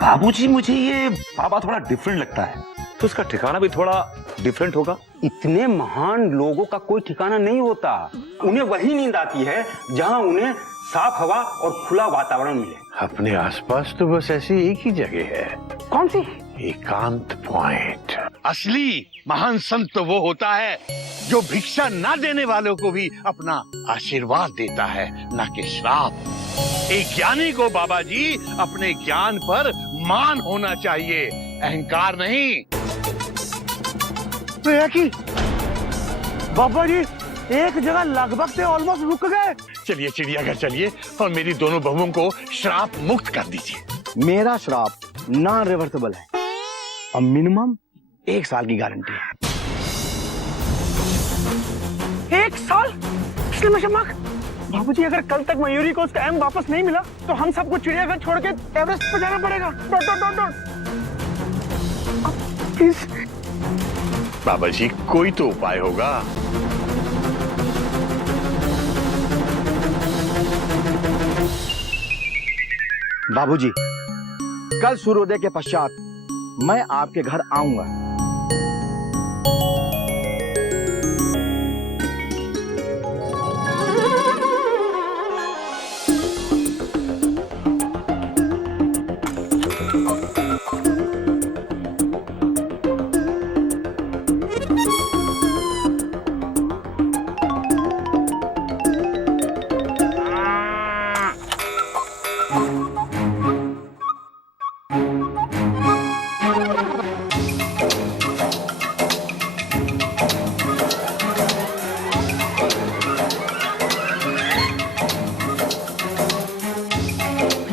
बाबूजी मुझे ये बाबा थोड़ा डिफरेंट लगता है, तो इसका ठिकाना भी थोड़ा डिफरेंट होगा। इतने महान लोगों का कोई ठिकाना नहीं होता। उन्हें वही नींद आती है जहां उन्हें साफ हवा और खुला वातावरण मिले। अपने आसपास तो बस ऐसी एक ही जगह है। कौन सी? एकांत पॉइंट। असली महान संत तो वो होता है जो भिक्षा ना देने वालों को भी अपना आशीर्वाद देता है, ना कि श्राप। एक ज्ञानी को बाबा जी अपने ज्ञान पर मान होना चाहिए, अहंकार नहीं। तो है कि बाबा जी एक जगह लगभग से ऑलमोस्ट रुक गए। चलिए चिड़ियाघर चलिए और मेरी दोनों बहुओं को श्राप मुक्त कर दीजिए। मेरा श्राप नॉन रिवर्सिबल है और मिनिमम 1 साल की गारंटी है। 1 साल? पिछले मशम्मक बाबूजी, अगर कल तक मयूरी को उसका एम वापस नहीं मिला तो हम सबको चिड़ियाघर छोड़ के एवरेस्ट पर जाना पड़ेगा। Dot dot dot dot. Please Baba ji कोई तो उपाय होगा। बाबूजी, कल सूर्योदय के पश्चात मैं आपके घर आऊंगा।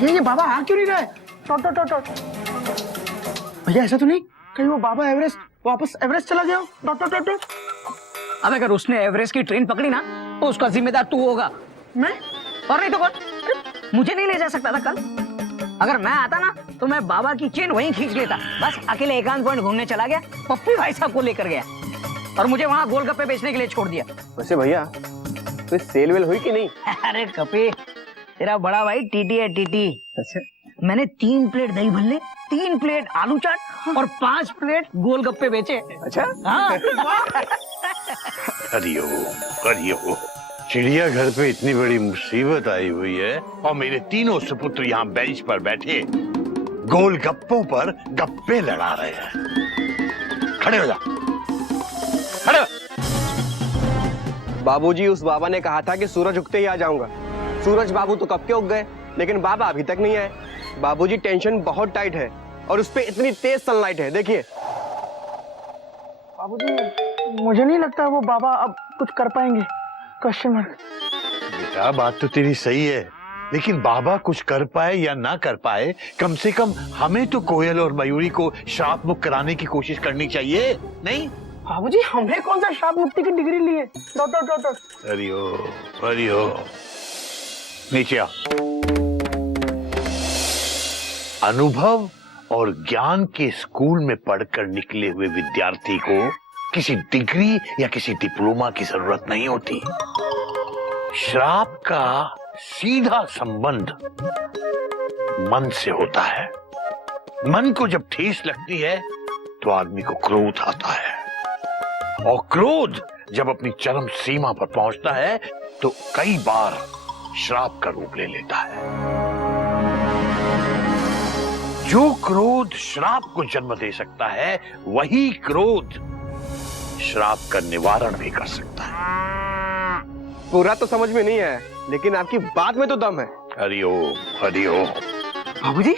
ये बाबा आ क्यों नहीं रहा है? Taught taught taught taught. भैया ऐसा तो नहीं कहीं वो बाबा एवरेस्ट वापस एवरेस्ट चला गया? Taught taught taught taught. अब अगर उसने एवरेस्ट की ट्रेन पकड़ी ना तो उसका जिम्मेदार तू होगा। मैं? और नहीं तो कौन? मुझे नहीं ले जा सकता था कल। अगर मैं आता ना तो मैं बाबा की चेन वहीं खींच लेता। बस अकेले एकांत पॉइंट घूमने चला गया, पप्पू भाई साहब को लेकर गया और मुझे वहां गोलगप्पे बेचने के लिए छोड़ दिया। वैसे भैया तो सेल वेल हुई कि नहीं? अरे कपे, तेरा बड़ा भाई टीटी है टीटी। अच्छा, मैंने 3 प्लेट दही भल्ले, 3 प्लेट आलू चाट और 5 प्लेट गोलगप्पे बेचे। अच्छा हाँ। हरिओ चिड़ियाघर पे इतनी बड़ी मुसीबत आई हुई है और मेरे तीनों सुपुत्र यहाँ बेंच पर बैठे गोलगप्पों पर गप्पे लड़ा रहे हैं। खड़े हो जा, खड़े हो। बाबूजी, उस बाबा ने कहा था कि सूरज उगते ही आ जाऊंगा। सूरज बाबू तो कब के उग गए, लेकिन बाबा अभी तक नहीं आए। बाबूजी, टेंशन बहुत टाइट है और उस पे इतनी तेज सनलाइट है, देखिए। बाबूजी, मुझे नहीं लगता वो बाबा अब कुछ कर पाएंगे। Question mark. बेटा बात तो तेरी सही है, लेकिन बाबा कुछ कर पाए या ना कर पाए, कम से कम हमें तो कोयल और मयूरी को श्राप मुक्त कराने की कोशिश करनी चाहिए, नहीं? बाबूजी, हमने कौन सा श्राप मुक्ति की डिग्री ली है? Dot dot dot dot. हरिओ नीचे आ। अनुभव और ज्ञान के स्कूल में पढ़कर निकले हुए विद्यार्थी को किसी डिग्री या किसी डिप्लोमा की जरूरत नहीं होती। श्राप का सीधा संबंध मन से होता है। मन को जब ठेस लगती है तो आदमी को क्रोध आता है और क्रोध जब अपनी चरम सीमा पर पहुंचता है तो कई बार श्राप का रूप ले लेता है। जो क्रोध श्राप को जन्म दे सकता है, वही क्रोध श्राप का निवारण भी कर सकता है। पूरा तो समझ में नहीं आया, लेकिन आपकी बात में तो दम है। हरिओ बाबूजी,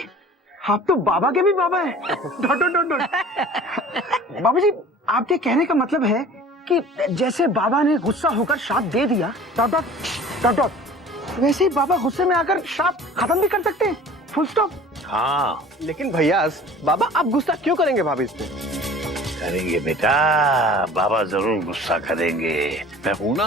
आप तो बाबा के भी बाबा हैं। Dot dot dot dot. बाबूजी, आपके कहने का मतलब है कि जैसे बाबा ने गुस्सा होकर श्राप दे दिया, डॉट डॉट डॉट डॉट, वैसे ही बाबा गुस्से में आकर श्राप खत्म भी कर सकते हैं। Full stop. हाँ लेकिन भैया, बाबा आप गुस्सा क्यों करेंगे भाभी इस पे? करेंगे बेटा, बाबा जरूर गुस्सा करेंगे। मैं हूं ना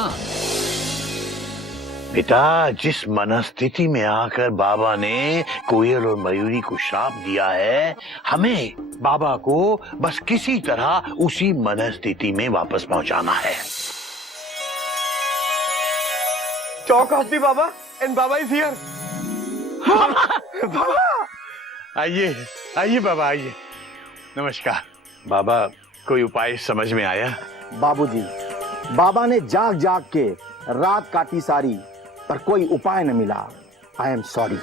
बेटा। जिस मनस्थिति में आकर बाबा ने कोयल और मयूरी को श्राप दिया है, हमें बाबा को बस किसी तरह उसी मनस्थिति में वापस पहुंचाना है। Chalk off the Baba and Baba is here. Baba, आइए आइए बाबा आइए। नमस्कार बाबा, कोई उपाय समझ में आया? बाबूजी, बाबा ने जाग जाग के रात काटी सारी, पर कोई उपाय न मिला। I am sorry.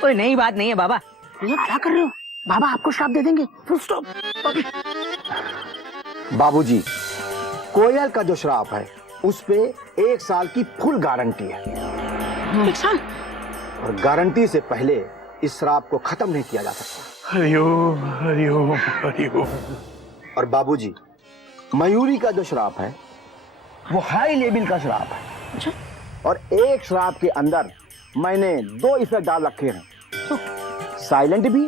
कोई नई बात नहीं है बाबा। ये क्या कर रहे हो? बाबा आपको श्राप दे देंगे। Full stop. बाबूजी, कोयल का जो श्राप है उस पे 1 साल की फुल गारंटी है। 1 साल? और गारंटी से पहले इस श्राप को खत्म नहीं किया जा सकता। हरिओम हरिओम हरिओम। और बाबूजी, मयूरी का जो श्राप है वो हाई लेवल का श्राप है। अच्छा। और एक श्राप के अंदर मैंने 2 इफेक्ट डाल रखे हैं, साइलेंट भी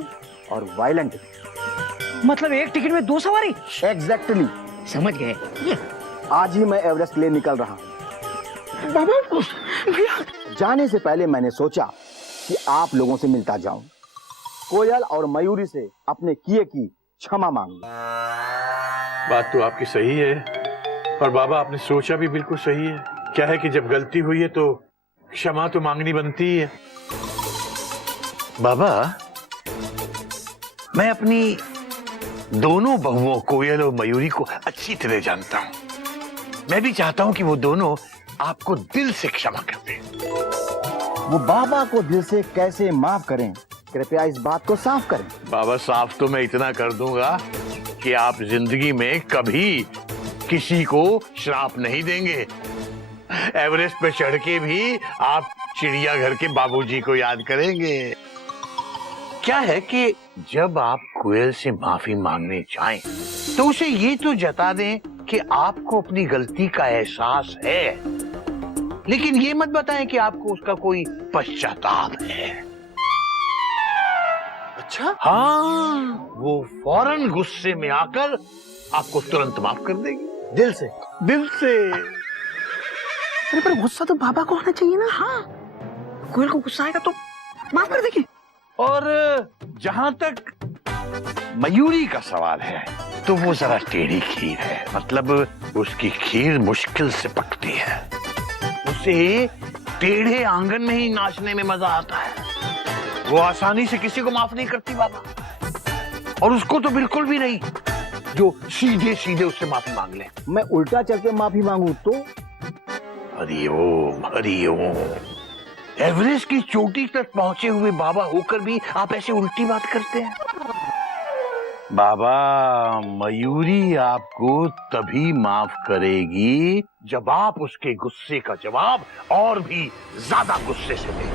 और वायलेंट भी। मतलब एक टिकट में 2 सवारी? एग्जैक्टली। समझ गए। आज ही मैं एवरेस्ट के लिए निकल रहा हूँ। बाबा जाने से पहले मैंने सोचा कि आप लोगों से मिलता जाऊं, कोयल और मयूरी से अपने किए की क्षमा मांगूं। बात तो आपकी सही है, और बाबा आपने सोचा भी बिल्कुल सही है। क्या है कि जब गलती हुई है तो क्षमा तो मांगनी बनती ही है। बाबा, मैं अपनी दोनों बहुओं कोयल और मयूरी को अच्छी तरह जानता हूं। मैं भी चाहता हूं कि वो दोनों आपको दिल से क्षमा कर दें। वो बाबा को दिल से कैसे माफ करें, कृपया इस बात को साफ करें। बाबा, साफ तो मैं इतना कर दूंगा कि आप जिंदगी में कभी किसी को श्राप नहीं देंगे। एवरेस्ट पे चढ़ के भी आप चिड़ियाघर के बाबूजी को याद करेंगे। क्या है कि जब आप कोयल से माफी मांगने जाएं, तो उसे ये तो जता दें कि आपको अपनी गलती का एहसास है, लेकिन ये मत बताएं कि आपको उसका कोई पश्चाताप है। अच्छा? हाँ, वो फौरन गुस्से में आकर आपको तुरंत माफ कर देगी। दिल से? दिल से। अरे पर गुस्सा तो बाबा को होना चाहिए ना। हाँ, कोयल को गुस्सा आएगा तो माफ कर देंगे। और जहां तक मयूरी का सवाल है, तो वो जरा टेढ़ी खीर है। मतलब उसकी खीर मुश्किल से पकती है। उसे टेढ़े आंगन में ही नाचने में मजा आता है। वो आसानी से किसी को माफ नहीं करती बाबा, और उसको तो बिल्कुल भी नहीं जो सीधे सीधे उससे माफी मांग ले। मैं उल्टा चल के माफी मांगू तो? हरिओम हरिओम। एवरेस्ट की चोटी तक पहुंचे हुए बाबा होकर भी आप ऐसे उल्टी बात करते हैं। बाबा, मयूरी आपको तभी माफ करेगी जब आप उसके गुस्से का जवाब और भी ज्यादा गुस्से से दें।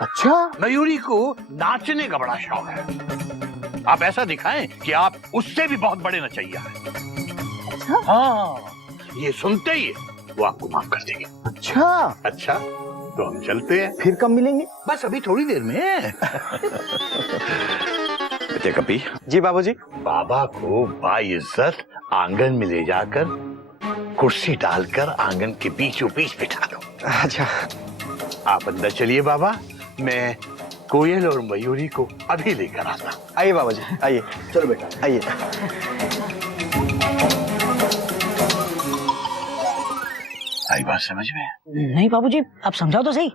अच्छा? मयूरी को नाचने का बड़ा शौक है। आप ऐसा दिखाएं कि आप उससे भी बहुत बड़े नचैया हैं। अच्छा? हाँ, ये सुनते ही वो आपको माफ कर देगी। अच्छा? अच्छा, तो हम चलते हैं। फिर कब मिलेंगे? बस अभी थोड़ी देर में। बेटे कपी, जी बाबूजी। बाबा को बाइज्जत आंगन में ले जाकर कुर्सी डालकर आंगन के बीचों बीच बिठा दो। अच्छा। आप अंदर चलिए बाबा, मैं कोयल और मयूरी को अभी लेकर आता हूं। आइए बाबूजी, आइए। चलो बेटा, आइए। आई बात समझ में? नहीं बाबूजी, आप समझाओ तो सही।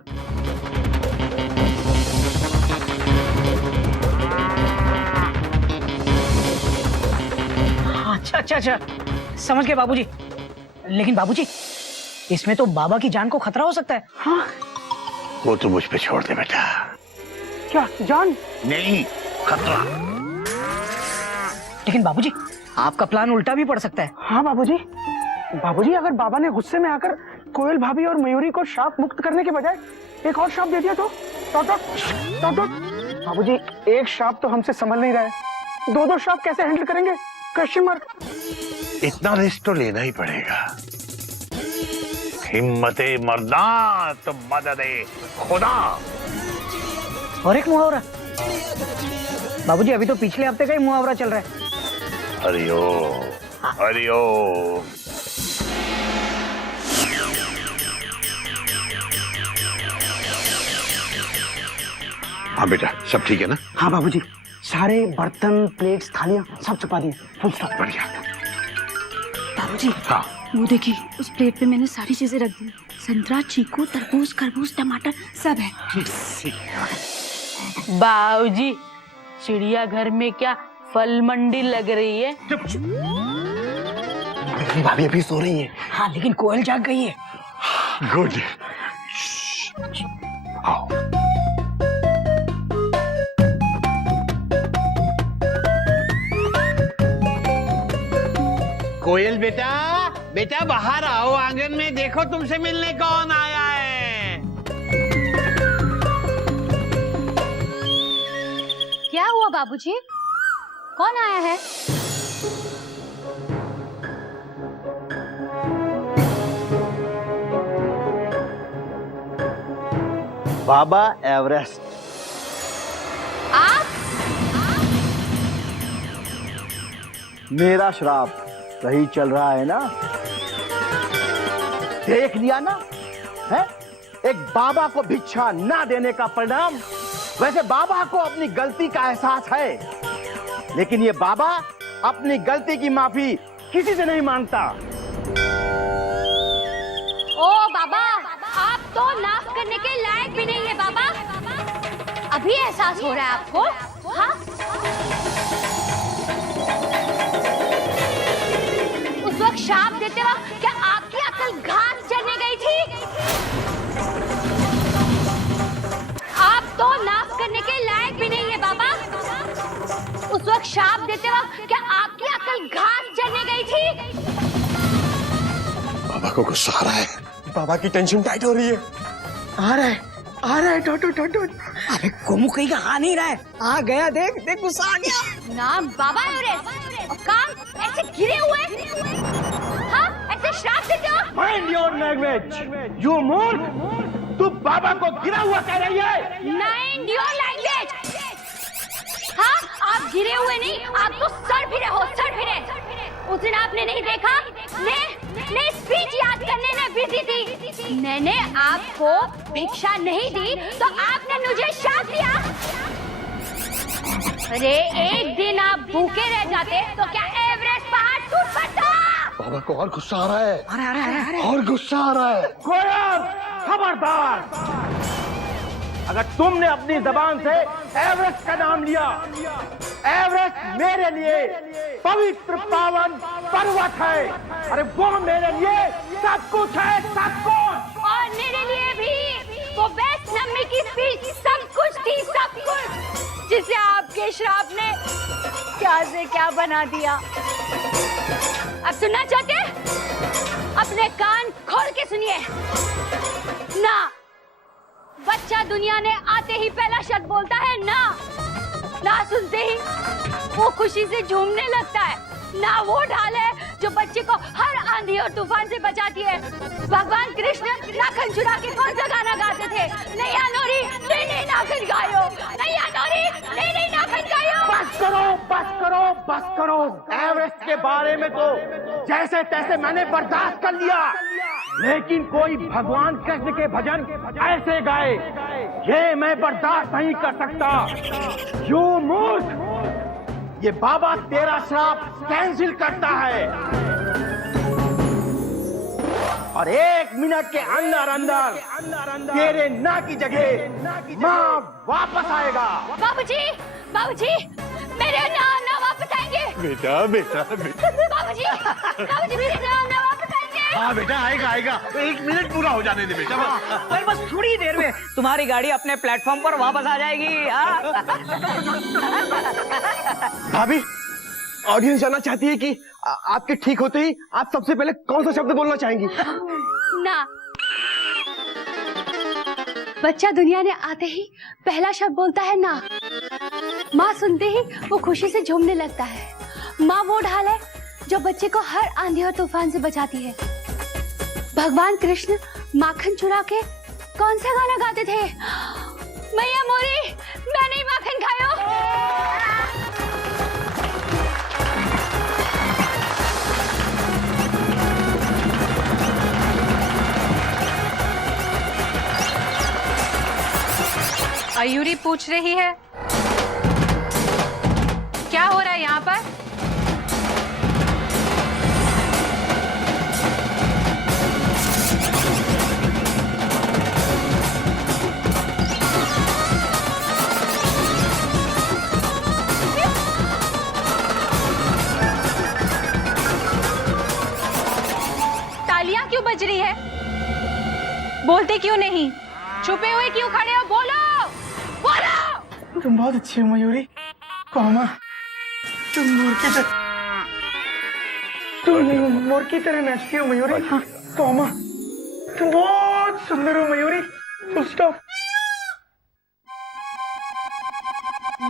अच्छा अच्छा अच्छा, समझ गए बाबूजी। लेकिन बाबूजी, इसमें तो बाबा की जान को खतरा हो सकता है। हाँ? वो तो मुझ पे छोड़ दे बेटा। क्या जान? नहीं, खतरा। लेकिन बाबूजी, आपका प्लान उल्टा भी पड़ सकता है। हाँ बाबूजी। बाबूजी, अगर बाबा ने गुस्से में आकर कोयल भाभी और मयूरी को श्राप मुक्त करने के बजाय एक और श्राप दे दिया तो? बाबूजी, एक श्राप तो हमसे संभल नहीं रहा है, 2-2 श्राप कैसे हैंडल करेंगे? Question mark. इतना रिस्क तो लेना ही पड़ेगा। हिम्मते मर्दा तो मददे खुदा। और एक मुहावरा। बाबूजी, अभी तो पिछले हफ्ते का ही मुहावरा चल रहा है। हरिओम हरिओम। हाँ बेटा, सब ठीक है ना? हाँ बाबूजी, सारे बर्तन, प्लेट्स, थालियां सब छुपा दिए। Full stop. बढ़िया। बाबूजी, हाँ, वो देखिए, उस प्लेट पे मैंने सारी चीजें रख दी। संतरा, चीकू, तरबूज, खरबूज, टमाटर सब है। बाबूजी, चिड़ियाघर में क्या फल मंडी लग रही है? भाभी अभी सो रही है। हाँ, लेकिन कोयल जाग गई है। गुड। कोयल बेटा, बेटा बाहर आओ, आंगन में देखो तुमसे मिलने कौन आया है। क्या हुआ बाबूजी? कौन आया है? बाबा एवरेस्ट। आप? मेरा श्राप सही चल रहा है ना? देख लिया ना, है? एक बाबा को भिक्षा ना देने का परिणाम। वैसे बाबा को अपनी गलती का एहसास है, लेकिन ये बाबा अपनी गलती की माफी किसी से नहीं मांगता। ओ बाबा, आप तो माफ करने के लायक भी नहीं है बाबा। अभी एहसास हो रहा है आपको? हाँ? उस वक्त श्राप देते वक्त क्या आपकी अकल घास चरने गई थी? आप तो माफ करने के लायक भी नहीं है बाबा। उस वक्त श्राप देते वक्त क्या आपकी अकल घास चरने गई थी? बाबा को गुस्सा आ रहा है। बाबा की टेंशन टाइट हो रही है। आ रहा है टोटो। अरे गोमू कहीं का आ नहीं रहा है। आ गया, देख गुस्सा आ गया। नाम बाबा एवरेस्ट और काम ऐसे गिरे हुए। हाँ, ऐसे श्राप देते हो? माइंड योर लैंग्वेज, यू मूर्ख। तू बाबा को गिरा हुआ कह रही है? Mind your language. हाँ, आप गिरे हुए नहीं, आप तो सर फिरे हो, सर फिरे। उस दिन आपने नहीं देखा, मैं स्पीच याद करने में बिजी थी। मैंने आपको भिक्षा नहीं दी तो आपने मुझे शाप दिया। अरे एक दिन आप भूखे रह जाते तो क्या एवरेस्ट पहाड़ टूट पड़ता? बाबा को और गुस्सा आ रहा है। अरे और गुस्सा आ रहा है। कोयल, खबरदार! अगर तुमने अपनी जबान से एवरेस्ट का नाम लिया, एवरेस्ट मेरे लिए पवित्र पावन पर्वत है। अरे वो मेरे लिए सब कुछ है, सब कुछ। और मेरे लिए भी वो बेस्ट नम्मी की स्पीच सब कुछ थी, सब कुछ, जिसे आपके श्राप ने क्या से क्या बना दिया। अब सुनना चाहते हैं? अपने कान खोल के सुनिए। ना, बच्चा दुनिया ने आते ही पहला शब्द बोलता है ना। ना सुनते ही वो खुशी से झूमने लगता है। ना वो ढाल है जो बच्चे को हर आंधी और तूफान से बचाती है। भगवान कृष्ण नाखन चुरा के कौन सा गाना गाते थे? नैया नोरी नहीं नाखन गायो, नैया नोरी नहीं नाखन गायो। बस करो, बस करो, बस करो। एवरेस्ट के बारे में तो जैसे तैसे मैंने बर्दाश्त कर लिया, लेकिन कोई भगवान कृष्ण के भजन ऐसे गाए, ये मैं बर्दाश्त नहीं कर सकता। यू मूर्ख! ये बाबा तेरा श्राप कैंसिल करता है और 1 मिनट के अंदर अंदर तेरे ना की जगह माँ वापस आएगा। बाबूजी, बाबूजी, मेरे ना वापस आएंगे। बेटा बेटा बेटा। बाबूजी, बाबूजी मेरे ना वापस आएंगे। हाँ बेटा, आएगा आएगा। 1 मिनट पूरा हो जाने दे बेटा। पर बस थोड़ी देर में तुम्हारी गाड़ी अपने प्लेटफॉर्म पर वापस आ जाएगी। भाभी, ऑडियंस जानना चाहती है कि आपके ठीक होते ही आप सबसे पहले कौन सा शब्द बोलना चाहेंगी? ना। बच्चा दुनिया ने आते ही पहला शब्द बोलता है ना। माँ सुनते ही वो खुशी से झूमने लगता है। माँ वो ढाल है जो बच्चे को हर आंधी और तूफान से बचाती है। भगवान कृष्ण माखन चुरा के कौन सा गाना गाते थे? मैया मोरी मैं नहीं माखन खायो। आयुरी पूछ रही है क्या हो रहा है यहाँ पर? तालियां क्यों बज रही है? बोलते क्यों नहीं? छुपे हुए क्यों खड़े हो? बोलो, बोलो। तुम बहुत अच्छी हो मयूरी। कोमा, तुम मोर की तरह नाचती हो मयूरी। हाँ, कोमा, तुम बहुत सुंदर हो मयूरी। Full stop.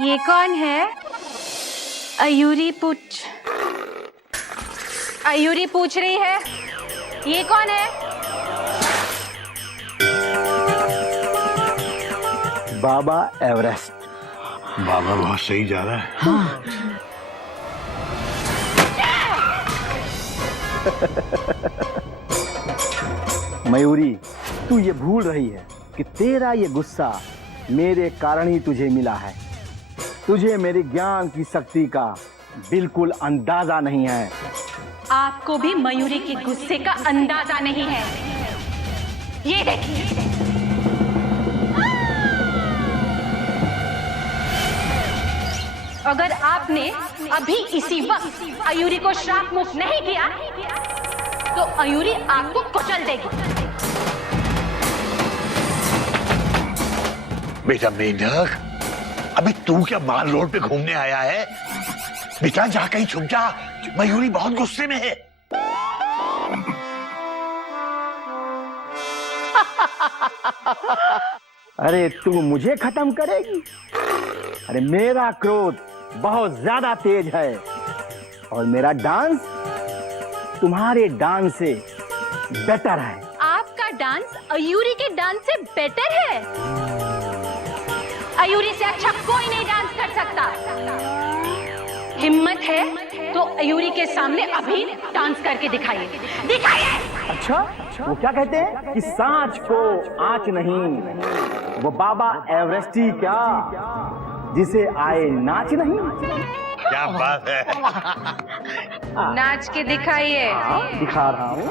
ये कौन है? अयूरी पूछ रही है, ये कौन है? बाबा एवरेस्ट। बाबा बहुत सही जा रहा है। हाँ। मयूरी, तू ये भूल रही है कि तेरा ये गुस्सा मेरे कारण ही तुझे मिला है। तुझे मेरे ज्ञान की शक्ति का बिल्कुल अंदाजा नहीं है। आपको भी मयूरी के गुस्से का अंदाजा नहीं है। ये देखिए, अगर आपने अभी इसी वक्त अयूरी को श्राप मुक्त नहीं किया तो अयूरी आपको कुचल देगी। बेटा मेंढक, अभी तू क्या माल रोड पे घूमने आया है? बेटा जा कहीं छुप जा, मयूरी बहुत गुस्से में है। अरे तू मुझे खत्म करेगी? अरे मेरा क्रोध बहुत ज्यादा तेज है और मेरा डांस तुम्हारे डांस से बेटर है। आपका डांस अयूरी के डांस से बेटर है? अयूरी से अच्छा कोई नहीं डांस कर सकता। हिम्मत है तो अयूरी के सामने अभी डांस करके दिखाइए, दिखाइए। अच्छा, वो क्या कहते हैं कि सांच को आंच नहीं, वो बाबा एवरेस्टी क्या जिसे आए नाच नहीं। क्या बात है। नाच के दिखाइए। दिखा रहा हूँ।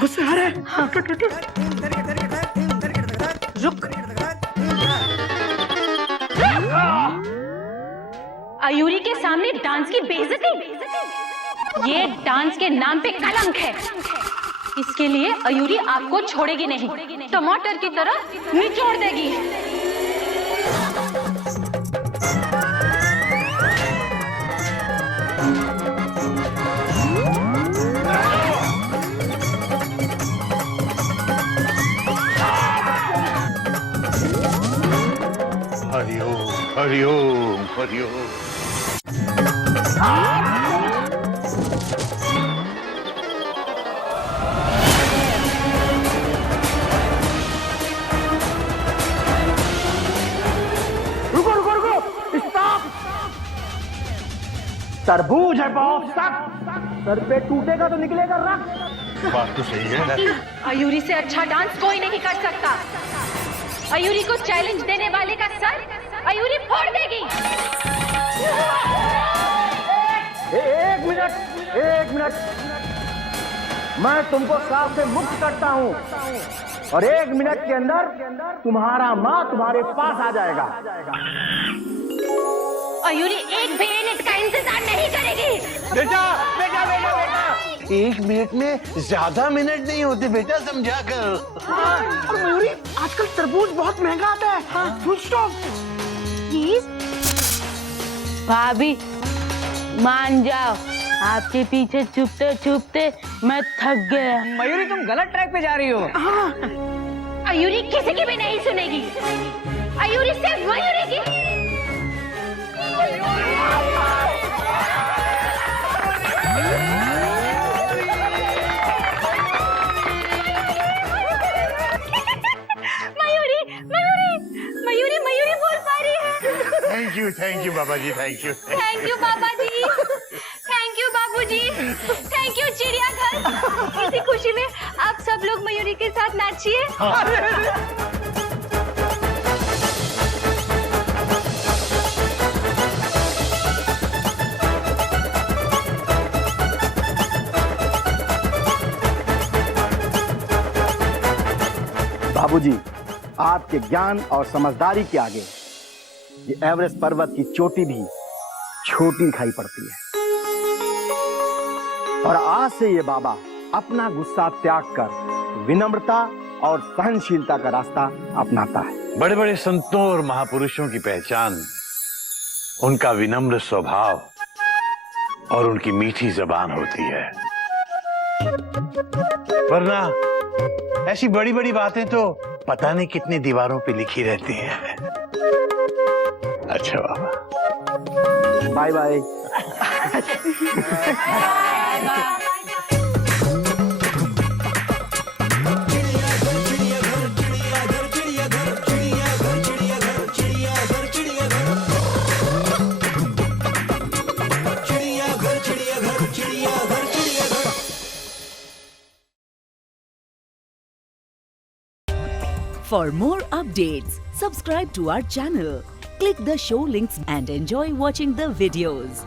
गुस्सा आ रहा है। रुक। अयूरी के सामने डांस की बेइज्जती, ये डांस के नाम पे कलंक है। इसके लिए अयूरी आपको छोड़ेगी नहीं, टमाटर की तरह निचोड़ देगी। हरिओम हरिओम हरिओम। रुको रुको रुको, स्टॉप। तरबूज है बहुत सख्त, सर पे टूटेगा तो निकलेगा रक्त। बात तो सही है। अयूरी से अच्छा डांस कोई नहीं कर सकता। अयूरी को चैलेंज देने वाले का सर अयूरी फोड़ देगी। एक मिनट, मैं तुमको श्राप से मुक्त करता हूँ और 1 मिनट के अंदर तुम्हारा माँ तुम्हारे पास आ जाएगा। अयूरी 1 मिनट का इंतजार नहीं करेगी। बेटा बेटा बेटा बेटा, 1 मिनट में ज्यादा मिनट नहीं होते बेटा, समझा कर। और मयूरी, आजकल तरबूज बहुत महंगा आता है। Full stop. भाभी मान जाओ, आपके पीछे छुपते छुपते मैं थक गया। मयूरी, तुम गलत ट्रैक पे जा रही हो। अयूरी किसी की भी नहीं सुनेगी। अयूरी सिर्फ मयूरी की। मयूरी बोल पा रही है। Thank you Baba ji, thank you. Thank you Baba ji, thank you बाबूजी, थैंक यू चिड़ियाघर। इसी खुशी में आप सब लोग मयूरी के साथ नाचिए। बाबूजी, आपके ज्ञान और समझदारी के आगे ये एवरेस्ट पर्वत की चोटी भी छोटी दिखाई पड़ती है। और आज से ये बाबा अपना गुस्सा त्याग कर विनम्रता और सहनशीलता का रास्ता अपनाता है। बड़े बड़े संतों और महापुरुषों की पहचान उनका विनम्र स्वभाव और उनकी मीठी जबान होती है, वरना ऐसी बड़ी बड़ी बातें तो पता नहीं कितनी दीवारों पे लिखी रहती हैं। अच्छा Baba, bye bye. For more updates, subscribe to our channel, click the show links and enjoy watching the videos.